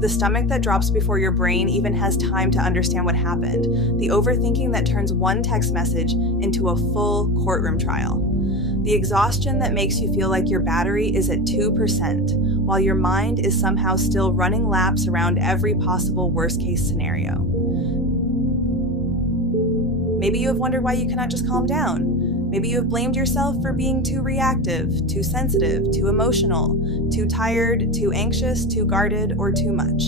The stomach that drops before your brain even has time to understand what happened. The overthinking that turns one text message into a full courtroom trial. The exhaustion that makes you feel like your battery is at 2%, while your mind is somehow still running laps around every possible worst-case scenario. Maybe you have wondered why you cannot just calm down. Maybe you have blamed yourself for being too reactive, too sensitive, too emotional, too tired, too anxious, too guarded, or too much.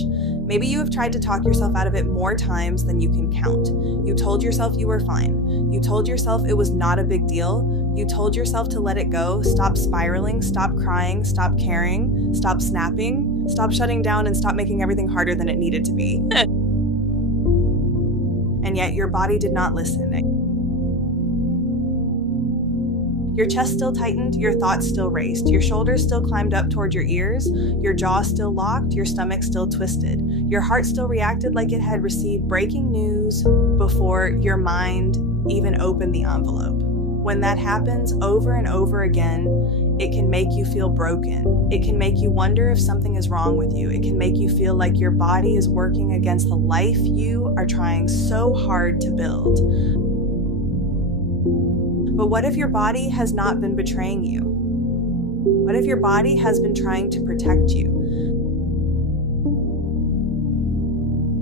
Maybe you have tried to talk yourself out of it more times than you can count. You told yourself you were fine. You told yourself it was not a big deal. You told yourself to let it go, stop spiraling, stop crying, stop caring, stop snapping, stop shutting down, and stop making everything harder than it needed to be. And yet your body did not listen. Your chest still tightened, your thoughts still raced, your shoulders still climbed up toward your ears, your jaw still locked, your stomach still twisted. Your heart still reacted like it had received breaking news before your mind even opened the envelope. When that happens over and over again, it can make you feel broken. It can make you wonder if something is wrong with you. It can make you feel like your body is working against the life you are trying so hard to build. But what if your body has not been betraying you? What if your body has been trying to protect you?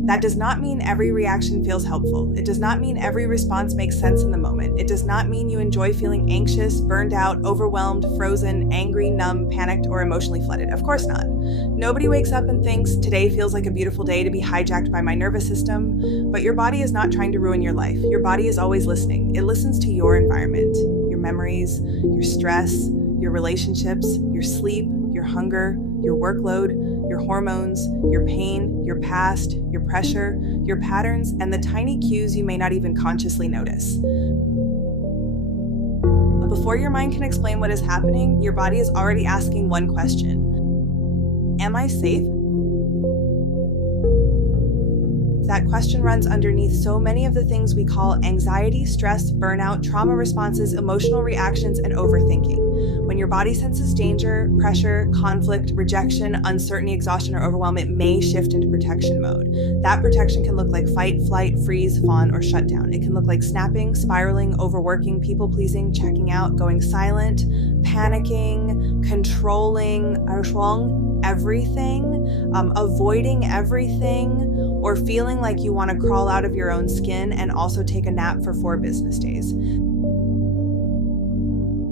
That does not mean every reaction feels helpful. It does not mean every response makes sense in the moment. It does not mean you enjoy feeling anxious, burned out, overwhelmed, frozen, angry, numb, panicked, or emotionally flooded. Of course not. Nobody wakes up and thinks, today feels like a beautiful day to be hijacked by my nervous system. But your body is not trying to ruin your life. Your body is always listening. It listens to your environment, your memories, your stress, your relationships, your sleep, your hunger, your workload, your hormones, your pain, your past, your pressure, your patterns, and the tiny cues you may not even consciously notice. Before your mind can explain what is happening, your body is already asking one question. Am I safe? That question runs underneath so many of the things we call anxiety, stress, burnout, trauma responses, emotional reactions, and overthinking. When your body senses danger, pressure, conflict, rejection, uncertainty, exhaustion, or overwhelm, it may shift into protection mode. That protection can look like fight, flight, freeze, fawn, or shutdown. It can look like snapping, spiraling, overworking, people-pleasing, checking out, going silent, panicking, controlling, everything, avoiding everything, or feeling like you want to crawl out of your own skin and also take a nap for 4 business days.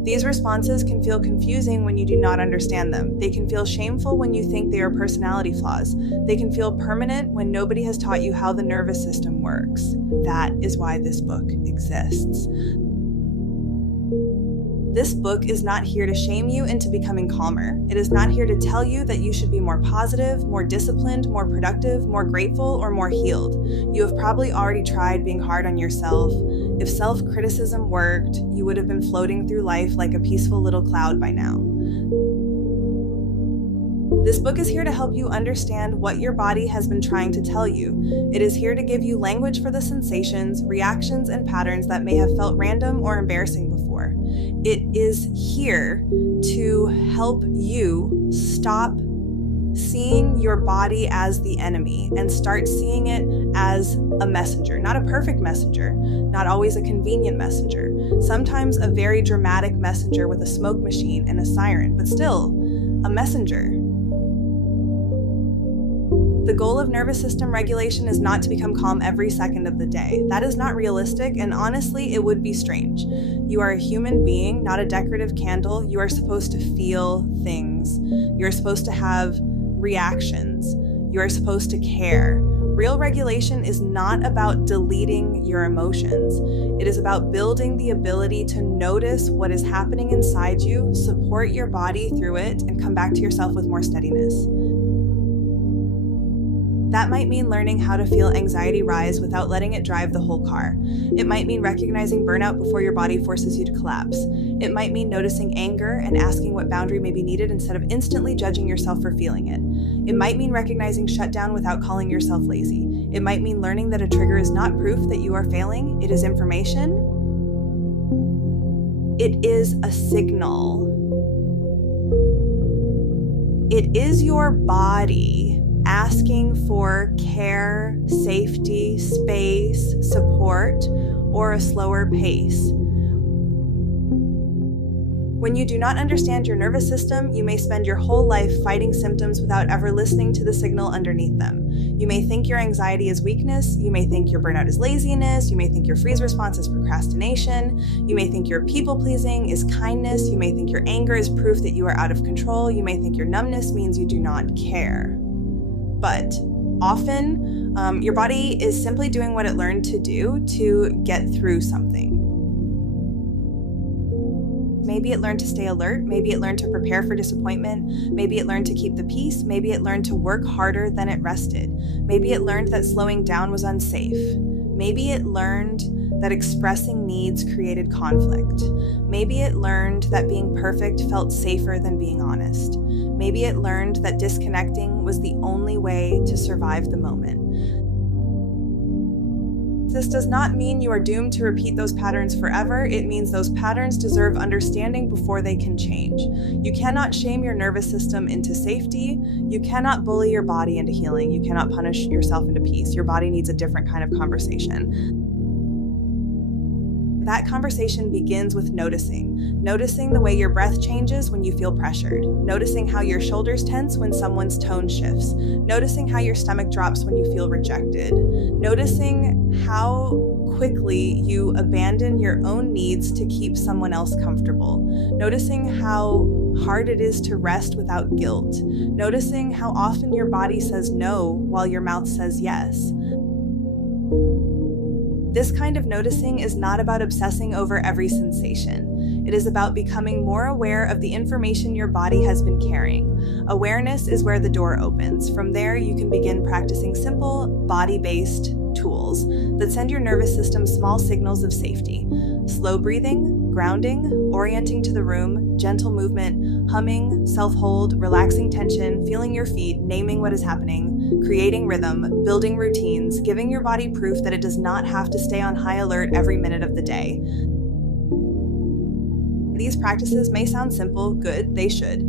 These responses can feel confusing when you do not understand them. They can feel shameful when you think they are personality flaws. They can feel permanent when nobody has taught you how the nervous system works. That is why this book exists. This book is not here to shame you into becoming calmer. It is not here to tell you that you should be more positive, more disciplined, more productive, more grateful, or more healed. You have probably already tried being hard on yourself. If self-criticism worked, you would have been floating through life like a peaceful little cloud by now. This book is here to help you understand what your body has been trying to tell you. It is here to give you language for the sensations, reactions, and patterns that may have felt random or embarrassing before. It is here to help you stop seeing your body as the enemy and start seeing it as a messenger. Not a perfect messenger, not always a convenient messenger. Sometimes a very dramatic messenger with a smoke machine and a siren, but still a messenger. The goal of nervous system regulation is not to become calm every second of the day. That is not realistic, and honestly, it would be strange. You are a human being, not a decorative candle. You are supposed to feel things. You're supposed to have reactions. You are supposed to care. Real regulation is not about deleting your emotions. It is about building the ability to notice what is happening inside you, support your body through it, and come back to yourself with more steadiness. That might mean learning how to feel anxiety rise without letting it drive the whole car. It might mean recognizing burnout before your body forces you to collapse. It might mean noticing anger and asking what boundary may be needed instead of instantly judging yourself for feeling it. It might mean recognizing shutdown without calling yourself lazy. It might mean learning that a trigger is not proof that you are failing. It is information. It is a signal. It is your body asking for care, safety, space, support, or a slower pace. When you do not understand your nervous system, you may spend your whole life fighting symptoms without ever listening to the signal underneath them. You may think your anxiety is weakness, you may think your burnout is laziness, you may think your freeze response is procrastination, you may think your people-pleasing is kindness, you may think your anger is proof that you are out of control, you may think your numbness means you do not care. But often, your body is simply doing what it learned to do to get through something. Maybe it learned to stay alert, maybe it learned to prepare for disappointment, maybe it learned to keep the peace, maybe it learned to work harder than it rested, maybe it learned that slowing down was unsafe, maybe it learned that expressing needs created conflict, maybe it learned that being perfect felt safer than being honest, maybe it learned that disconnecting was the only way to survive the moment. This does not mean you are doomed to repeat those patterns forever. It means those patterns deserve understanding before they can change. You cannot shame your nervous system into safety. You cannot bully your body into healing. You cannot punish yourself into peace. Your body needs a different kind of conversation. That conversation begins with noticing. Noticing the way your breath changes when you feel pressured. Noticing how your shoulders tense when someone's tone shifts. Noticing how your stomach drops when you feel rejected. Noticing how quickly you abandon your own needs to keep someone else comfortable. Noticing how hard it is to rest without guilt. Noticing how often your body says no while your mouth says yes. This kind of noticing is not about obsessing over every sensation. It is about becoming more aware of the information your body has been carrying. Awareness is where the door opens. From there, you can begin practicing simple, body-based tools that send your nervous system small signals of safety. Slow breathing, grounding, orienting to the room, gentle movement, humming, self-hold, relaxing tension, feeling your feet, naming what is happening, creating rhythm, building routines, giving your body proof that it does not have to stay on high alert every minute of the day. These practices may sound simple, good, they should.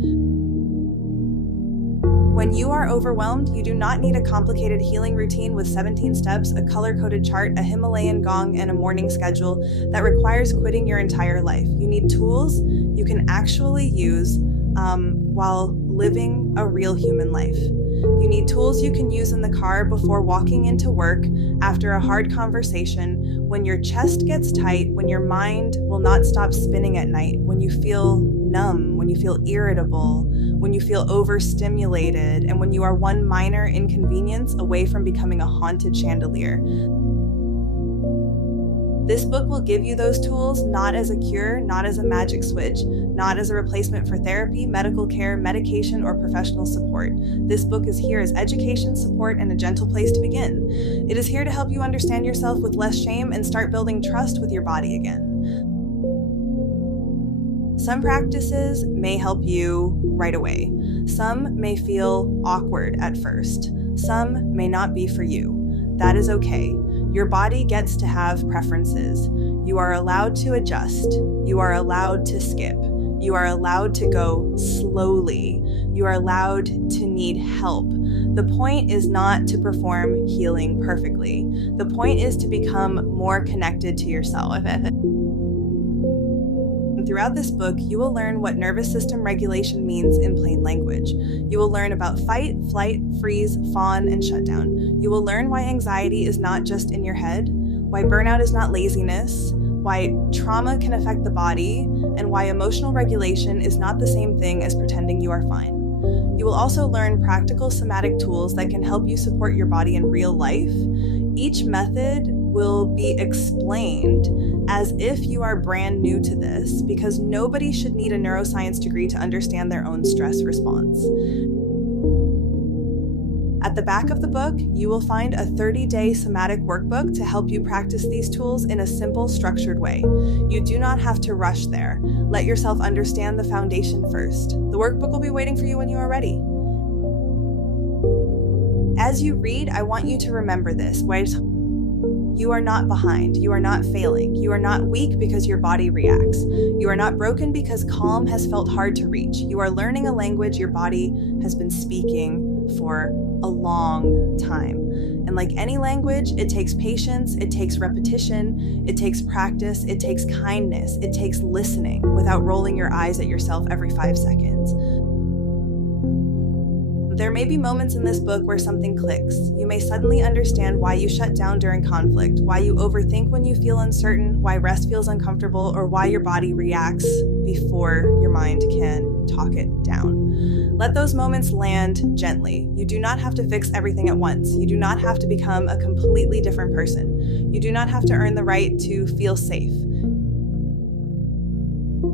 When you are overwhelmed, you do not need a complicated healing routine with 17 steps, a color-coded chart, a Himalayan gong, and a morning schedule that requires quitting your entire life. You need tools you can actually use while living a real human life. You need tools you can use in the car before walking into work, after a hard conversation, when your chest gets tight, when your mind will not stop spinning at night, when you feel numb, when you feel irritable, when you feel overstimulated, and when you are one minor inconvenience away from becoming a haunted chandelier. This book will give you those tools not as a cure, not as a magic switch, not as a replacement for therapy, medical care, medication, or professional support. This book is here as education, support, and a gentle place to begin. It is here to help you understand yourself with less shame and start building trust with your body again. Some practices may help you right away. Some may feel awkward at first. Some may not be for you. That is okay. Your body gets to have preferences. You are allowed to adjust. You are allowed to skip. You are allowed to go slowly. You are allowed to need help. The point is not to perform healing perfectly. The point is to become more connected to yourself. Throughout this book, you will learn what nervous system regulation means in plain language. You will learn about fight, flight, freeze, fawn, and shutdown. You will learn why anxiety is not just in your head, why burnout is not laziness, why trauma can affect the body, and why emotional regulation is not the same thing as pretending you are fine. You will also learn practical somatic tools that can help you support your body in real life. Each method will be explained as if you are brand new to this, because nobody should need a neuroscience degree to understand their own stress response. At the back of the book, you will find a 30-day somatic workbook to help you practice these tools in a simple, structured way. You do not have to rush there. Let yourself understand the foundation first. The workbook will be waiting for you when you are ready. As you read, I want you to remember this. You are not behind. You are not failing. You are not weak because your body reacts. You are not broken because calm has felt hard to reach. You are learning a language your body has been speaking for a long time. And like any language, it takes patience, it takes repetition, it takes practice, it takes kindness, it takes listening without rolling your eyes at yourself every 5 seconds. There may be moments in this book where something clicks. You may suddenly understand why you shut down during conflict, why you overthink when you feel uncertain, why rest feels uncomfortable, or why your body reacts before your mind can talk it down. Let those moments land gently. You do not have to fix everything at once. You do not have to become a completely different person. You do not have to earn the right to feel safe.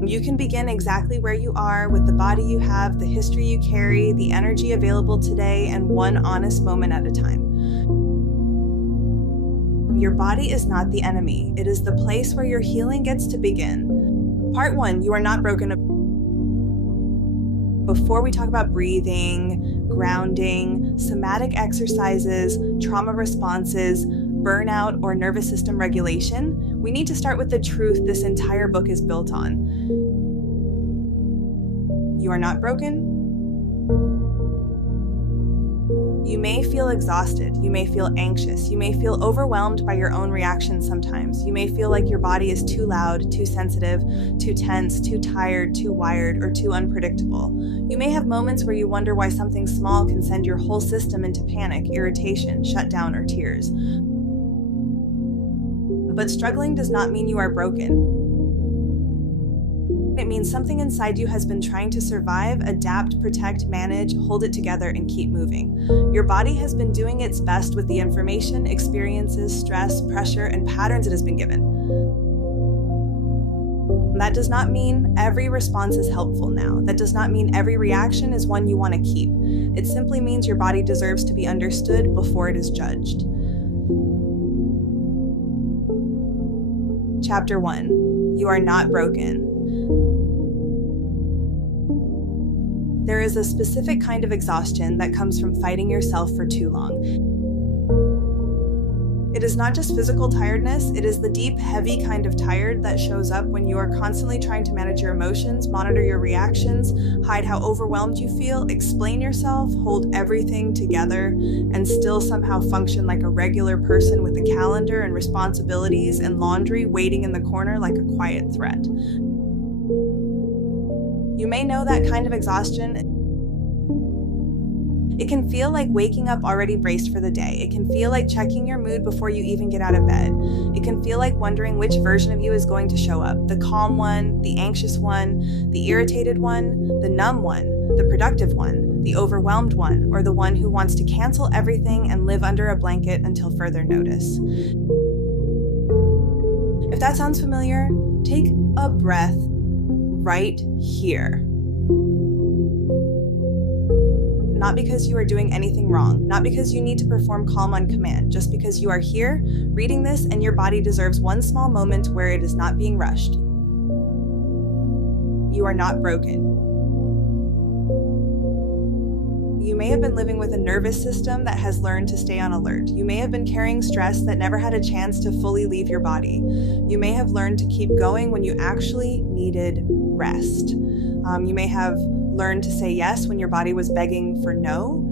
You can begin exactly where you are with the body you have, the history you carry, the energy available today, and one honest moment at a time. Your body is not the enemy. It is the place where your healing gets to begin. Part 1, you are not broken. Before we talk about breathing, grounding, somatic exercises, trauma responses, burnout, or nervous system regulation, we need to start with the truth this entire book is built on. You are not broken. You may feel exhausted. You may feel anxious. You may feel overwhelmed by your own reactions sometimes. You may feel like your body is too loud, too sensitive, too tense, too tired, too wired, or too unpredictable. You may have moments where you wonder why something small can send your whole system into panic, irritation, shutdown, or tears. But struggling does not mean you are broken. It means something inside you has been trying to survive, adapt, protect, manage, hold it together, and keep moving. Your body has been doing its best with the information, experiences, stress, pressure, and patterns it has been given. That does not mean every response is helpful now. That does not mean every reaction is one you want to keep. It simply means your body deserves to be understood before it is judged. Chapter 1. You are not broken. There is a specific kind of exhaustion that comes from fighting yourself for too long. It is not just physical tiredness, it is the deep, heavy kind of tired that shows up when you are constantly trying to manage your emotions, monitor your reactions, hide how overwhelmed you feel, explain yourself, hold everything together, and still somehow function like a regular person with a calendar and responsibilities and laundry waiting in the corner like a quiet threat. You may know that kind of exhaustion. It can feel like waking up already braced for the day. It can feel like checking your mood before you even get out of bed. It can feel like wondering which version of you is going to show up. The calm one, the anxious one, the irritated one, the numb one, the productive one, the overwhelmed one, or the one who wants to cancel everything and live under a blanket until further notice. If that sounds familiar, take a breath right here. Not because you are doing anything wrong, not because you need to perform calm on command, just because you are here, reading this, and your body deserves one small moment where it is not being rushed. You are not broken. You may have been living with a nervous system that has learned to stay on alert. You may have been carrying stress that never had a chance to fully leave your body. You may have learned to keep going when you actually needed rest. You may have learned to say yes when your body was begging for no.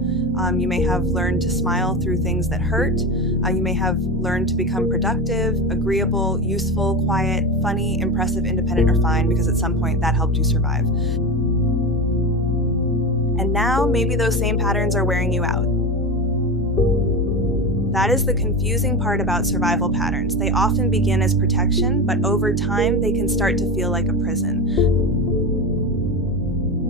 You may have learned to smile through things that hurt. You may have learned to become productive, agreeable, useful, quiet, funny, impressive, independent, or fine because at some point that helped you survive. And now maybe those same patterns are wearing you out. That is the confusing part about survival patterns. They often begin as protection, but over time they can start to feel like a prison.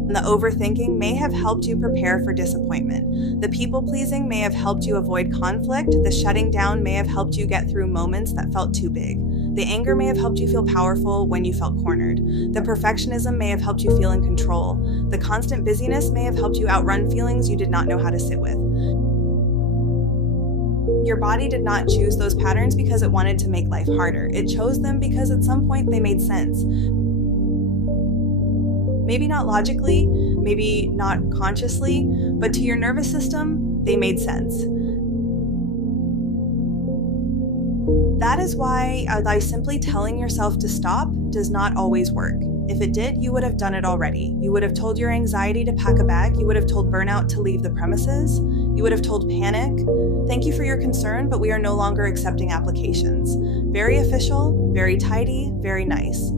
The overthinking may have helped you prepare for disappointment. The people-pleasing may have helped you avoid conflict. The shutting down may have helped you get through moments that felt too big. The anger may have helped you feel powerful when you felt cornered. The perfectionism may have helped you feel in control. The constant busyness may have helped you outrun feelings you did not know how to sit with. Your body did not choose those patterns because it wanted to make life harder. It chose them because at some point they made sense. Maybe not logically, maybe not consciously, but to your nervous system, they made sense. That is why simply telling yourself to stop does not always work. If it did, you would have done it already. You would have told your anxiety to pack a bag. You would have told burnout to leave the premises. You would have told panic, "Thank you for your concern, but we are no longer accepting applications." Very official, very tidy, very nice.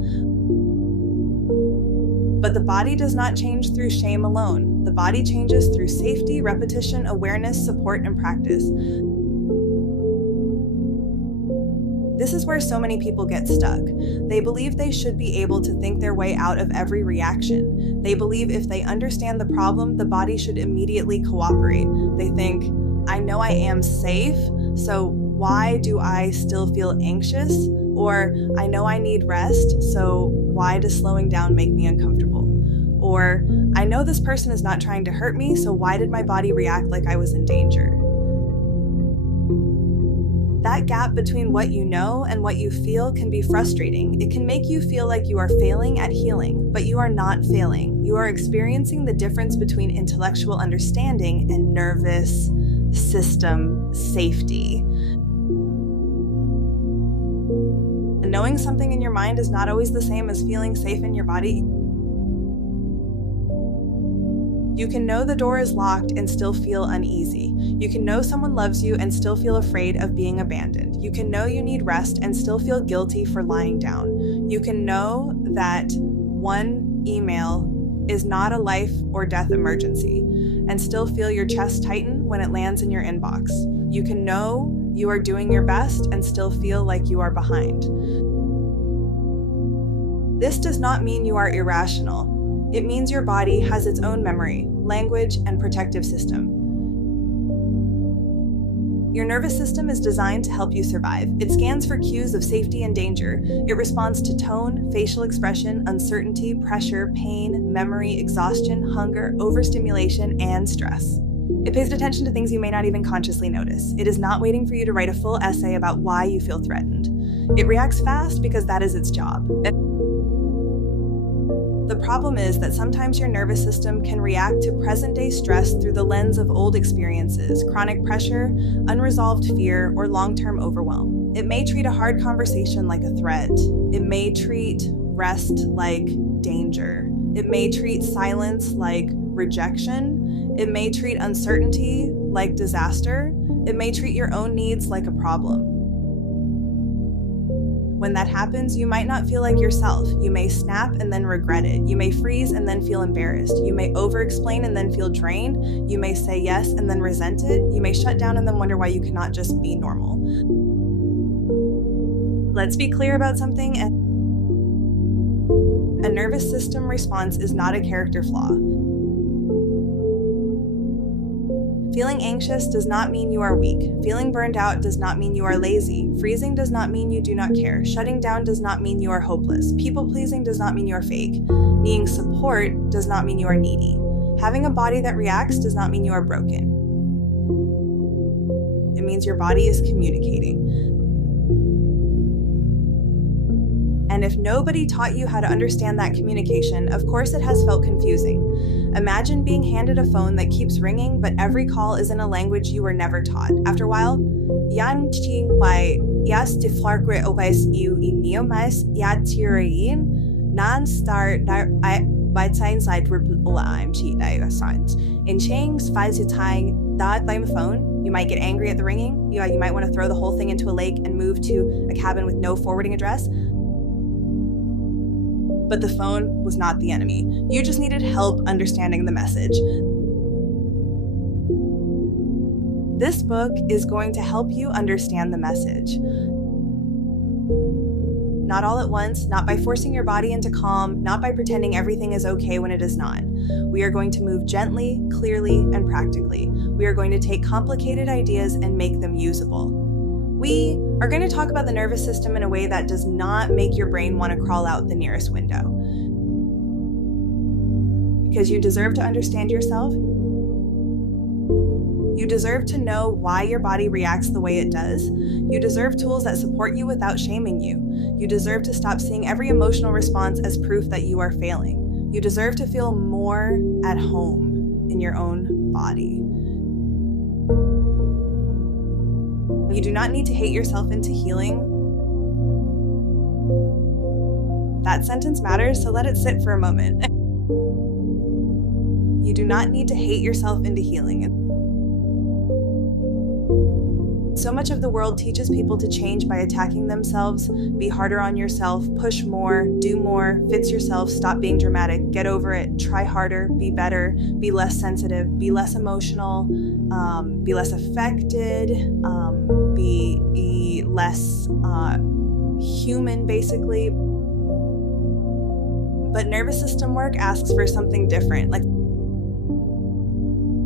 But the body does not change through shame alone. The body changes through safety, repetition, awareness, support, and practice. This is where so many people get stuck. They believe they should be able to think their way out of every reaction. They believe if they understand the problem, the body should immediately cooperate. They think, I know I am safe, so why do I still feel anxious? Or I know I need rest, so why does slowing down make me uncomfortable? Or I know this person is not trying to hurt me, so why did my body react like I was in danger? That gap between what you know and what you feel can be frustrating. It can make you feel like you are failing at healing, but you are not failing. You are experiencing the difference between intellectual understanding and nervous system safety. And knowing something in your mind is not always the same as feeling safe in your body. You can know the door is locked and still feel uneasy. You can know someone loves you and still feel afraid of being abandoned. You can know you need rest and still feel guilty for lying down. You can know that one email is not a life or death emergency and still feel your chest tighten when it lands in your inbox. You can know you are doing your best and still feel like you are behind. This does not mean you are irrational. It means your body has its own memory, language, and protective system. Your nervous system is designed to help you survive. It scans for cues of safety and danger. It responds to tone, facial expression, uncertainty, pressure, pain, memory, exhaustion, hunger, overstimulation, and stress. It pays attention to things you may not even consciously notice. It is not waiting for you to write a full essay about why you feel threatened. It reacts fast because that is its job. The problem is that sometimes your nervous system can react to present-day stress through the lens of old experiences, chronic pressure, unresolved fear, or long-term overwhelm. It may treat a hard conversation like a threat. It may treat rest like danger. It may treat silence like rejection. It may treat uncertainty like disaster. It may treat your own needs like a problem. When that happens, you might not feel like yourself. You may snap and then regret it. You may freeze and then feel embarrassed. You may over-explain and then feel drained. You may say yes and then resent it. You may shut down and then wonder why you cannot just be normal. Let's be clear about something. A nervous system response is not a character flaw. Feeling anxious does not mean you are weak. Feeling burned out does not mean you are lazy. Freezing does not mean you do not care. Shutting down does not mean you are hopeless. People-pleasing does not mean you are fake. Needing support does not mean you are needy. Having a body that reacts does not mean you are broken. It means your body is communicating. And if nobody taught you how to understand that communication, of course it has felt confusing. Imagine being handed a phone that keeps ringing, but every call is in a language you were never taught. After a while, yan ting by yas de flargre obais you iniomas yad tirain nan star by time side I'm cheat signs. In changs files your time that by my phone. You might get angry at the ringing. You might want to throw the whole thing into a lake and move to a cabin with no forwarding address. But the phone was not the enemy. You just needed help understanding the message. This book is going to help you understand the message. Not all at once, not by forcing your body into calm, not by pretending everything is okay when it is not. We are going to move gently, clearly, and practically. We are going to take complicated ideas and make them usable. We are going to talk about the nervous system in a way that does not make your brain want to crawl out the nearest window. Because you deserve to understand yourself. You deserve to know why your body reacts the way it does. You deserve tools that support you without shaming you. You deserve to stop seeing every emotional response as proof that you are failing. You deserve to feel more at home in your own body. You do not need to hate yourself into healing. That sentence matters, so let it sit for a moment. You do not need to hate yourself into healing. So much of the world teaches people to change by attacking themselves, be harder on yourself, push more, do more, fix yourself, stop being dramatic, get over it, try harder, be better, be less sensitive, be less emotional, be less affected, be less human, basically. But nervous system work asks for something different. Like,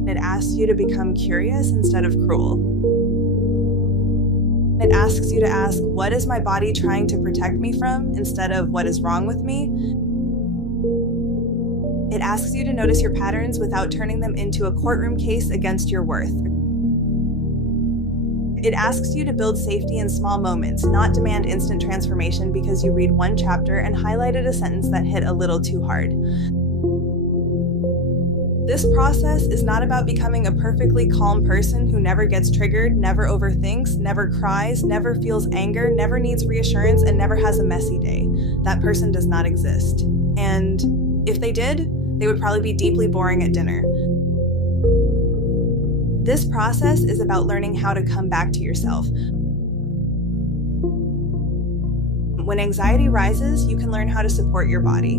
it asks you to become curious instead of cruel. It asks you to ask, what is my body trying to protect me from, instead of what is wrong with me? It asks you to notice your patterns without turning them into a courtroom case against your worth. It asks you to build safety in small moments, not demand instant transformation because you read one chapter and highlighted a sentence that hit a little too hard. This process is not about becoming a perfectly calm person who never gets triggered, never overthinks, never cries, never feels anger, never needs reassurance, and never has a messy day. That person does not exist. And if they did, they would probably be deeply boring at dinner. This process is about learning how to come back to yourself. When anxiety rises, you can learn how to support your body.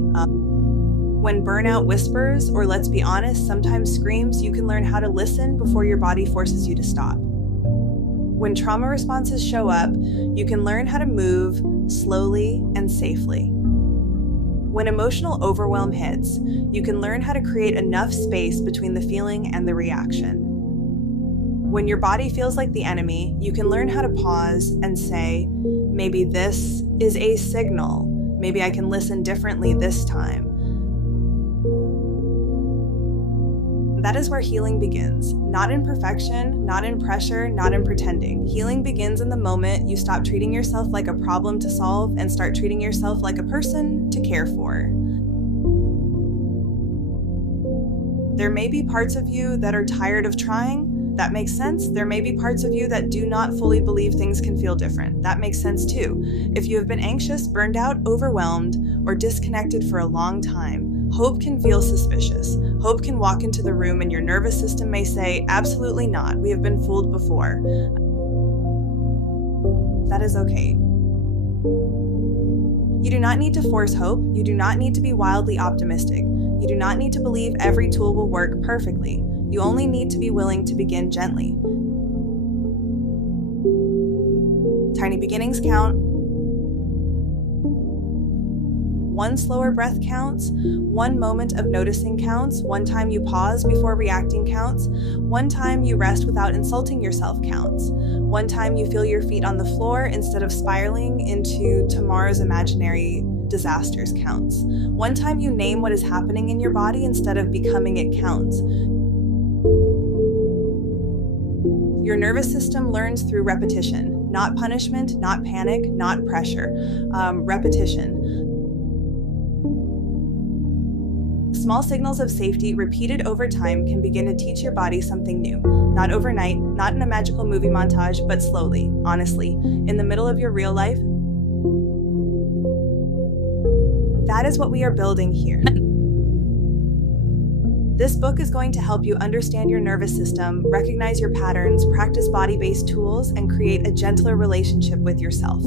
When burnout whispers, or let's be honest, sometimes screams, you can learn how to listen before your body forces you to stop. When trauma responses show up, you can learn how to move slowly and safely. When emotional overwhelm hits, you can learn how to create enough space between the feeling and the reaction. When your body feels like the enemy, you can learn how to pause and say, maybe this is a signal. Maybe I can listen differently this time. That is where healing begins. Not in perfection, not in pressure, not in pretending. Healing begins in the moment you stop treating yourself like a problem to solve and start treating yourself like a person to care for. There may be parts of you that are tired of trying. That makes sense. There may be parts of you that do not fully believe things can feel different. That makes sense too. If you have been anxious, burned out, overwhelmed, or disconnected for a long time, hope can feel suspicious. Hope can walk into the room and your nervous system may say, absolutely not, we have been fooled before. That is okay. You do not need to force hope. You do not need to be wildly optimistic. You do not need to believe every tool will work perfectly. You only need to be willing to begin gently. Tiny beginnings count. One slower breath counts, one moment of noticing counts, one time you pause before reacting counts, one time you rest without insulting yourself counts, one time you feel your feet on the floor instead of spiraling into tomorrow's imaginary disasters counts, one time you name what is happening in your body instead of becoming it counts. Your nervous system learns through repetition, not punishment, not panic, not pressure, repetition. Small signals of safety repeated over time can begin to teach your body something new. Not overnight, not in a magical movie montage, but slowly, honestly, in the middle of your real life. That is what we are building here. This book is going to help you understand your nervous system, recognize your patterns, practice body-based tools, and create a gentler relationship with yourself.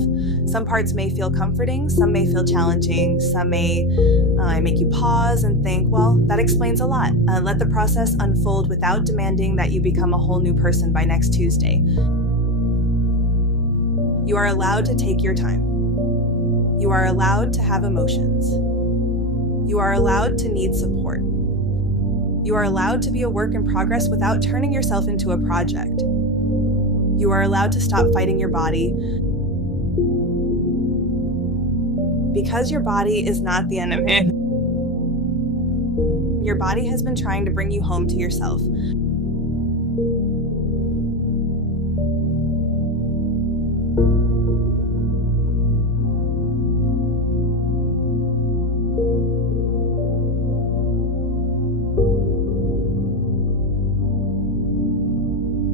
Some parts may feel comforting, some may feel challenging, some may make you pause and think, well, that explains a lot. Let the process unfold without demanding that you become a whole new person by next Tuesday. You are allowed to take your time. You are allowed to have emotions. You are allowed to need support. You are allowed to be a work in progress without turning yourself into a project. You are allowed to stop fighting your body because your body is not the enemy. Your body has been trying to bring you home to yourself.